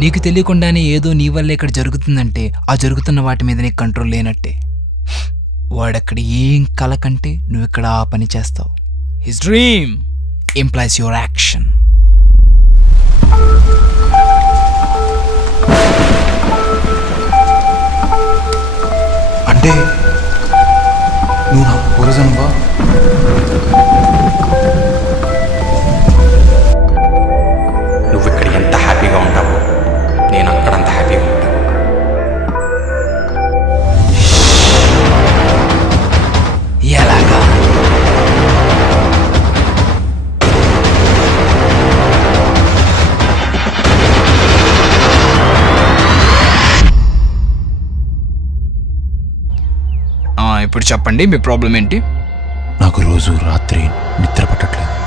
నీకు తెలియకుండానే ఏదో నీ వల్ల ఇక్కడ జరుగుతుందంటే ఆ జరుగుతున్న వాటి మీద నీకు కంట్రోల్ లేనట్టే. వాడక్కడ ఏం కల కంటే నువ్వు ఇక్కడ ఆ పని చేస్తావు. His dream implies your action. అంటే నువ్వు నా పూర్వజన్మవా? నువ్వు ఇక్కడ ఎంత హ్యాపీగా ఉంటావో నేను అక్కడ అంత హ్యాపీగా ఉంటాను. ఎలాగా? ఇప్పుడు చెప్పండి, మీ ప్రాబ్లం ఏంటి? నాకు రోజు రాత్రి నిద్ర పట్టట్లేదు.